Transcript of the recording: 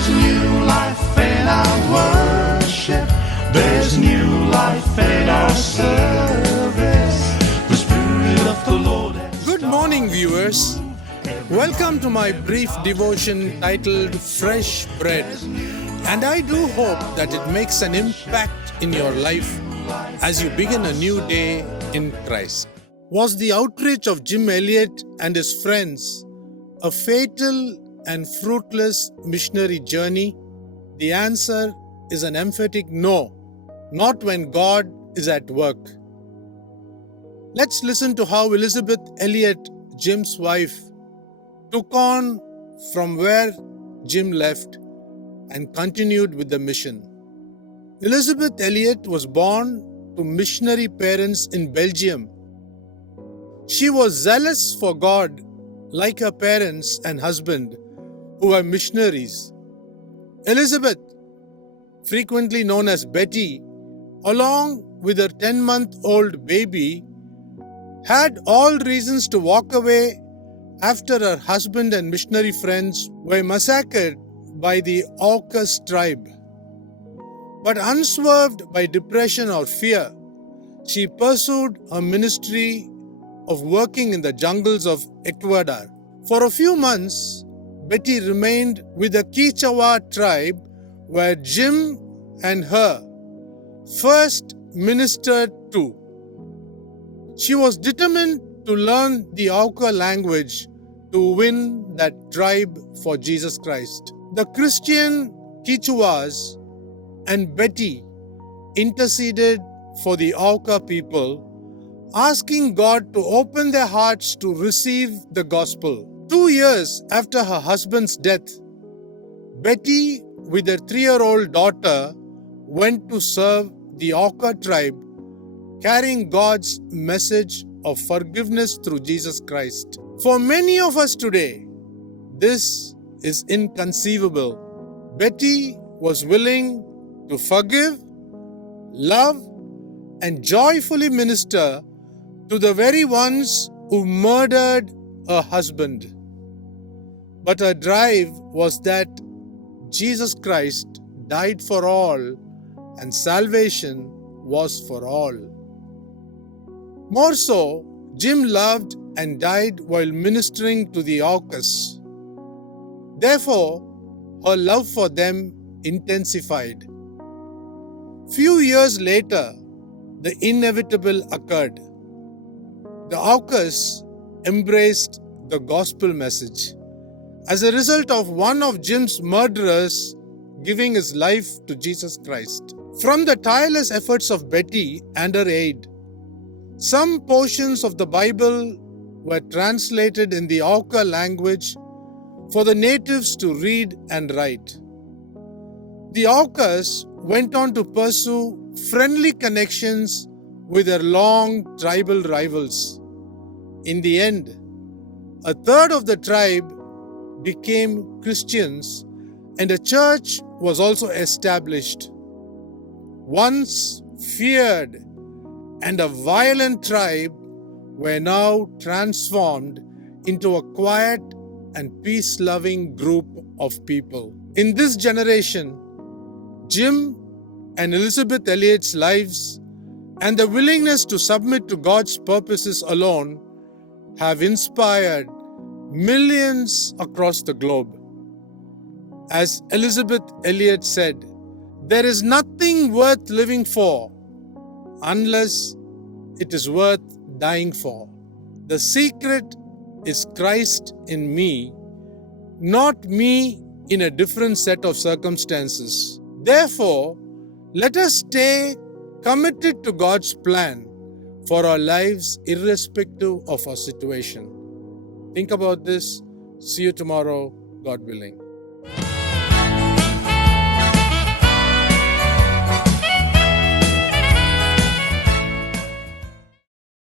There's new life in our worship. There's new life in our service. The Spirit of the Lord has Good morning, viewers. Welcome to my brief devotion titled Fresh Bread. And I do hope that it makes an impact in your life as you begin a new day in Christ. Was the outreach of Jim Elliot and his friends a fatal and fruitless missionary journey? The answer is an emphatic no, not when God is at work. Let's listen to how Elisabeth Elliot, Jim's wife, took on from where Jim left and continued with the mission. Elisabeth Elliot was born to missionary parents in Belgium. She was zealous for God like her parents and husband, who were missionaries. Elisabeth, frequently known as Betty, along with her 10-month-old baby, had all reasons to walk away after her husband and missionary friends were massacred by the Aucas tribe. But unswerved by depression or fear, she pursued her ministry of working in the jungles of Ecuador. For a few months, Betty remained with the Quichua tribe where Jim and her first ministered to. She was determined to learn the Auca language to win that tribe for Jesus Christ. The Christian Quichuas and Betty interceded for the Auca people, asking God to open their hearts to receive the gospel. 2 years after her husband's death, Betty, with her 3-year-old daughter, went to serve the Auca tribe, carrying God's message of forgiveness through Jesus Christ. For many of us today, this is inconceivable. Betty was willing to forgive, love, and joyfully minister to the very ones who murdered her husband. But her drive was that Jesus Christ died for all and salvation was for all. More so, Jim loved and died while ministering to the Aucas. Therefore, her love for them intensified. Few years later, the inevitable occurred. The Aucas embraced the gospel message as a result of one of Jim's murderers giving his life to Jesus Christ. From the tireless efforts of Betty and her aide, some portions of the Bible were translated in the Auca language for the natives to read and write. The Aucas went on to pursue friendly connections with their long tribal rivals. In the end, a third of the tribe became Christians and a church was also established. Once feared and a violent tribe were now transformed into a quiet and peace-loving group of people. In this generation, Jim and Elisabeth Elliot's lives and the willingness to submit to God's purposes alone have inspired millions across the globe. As Elisabeth Elliot said, "There is nothing worth living for unless it is worth dying for. The secret is Christ in me, not me in a different set of circumstances." Therefore, let us stay committed to God's plan for our lives irrespective of our situation. Think about this. See you tomorrow, God willing.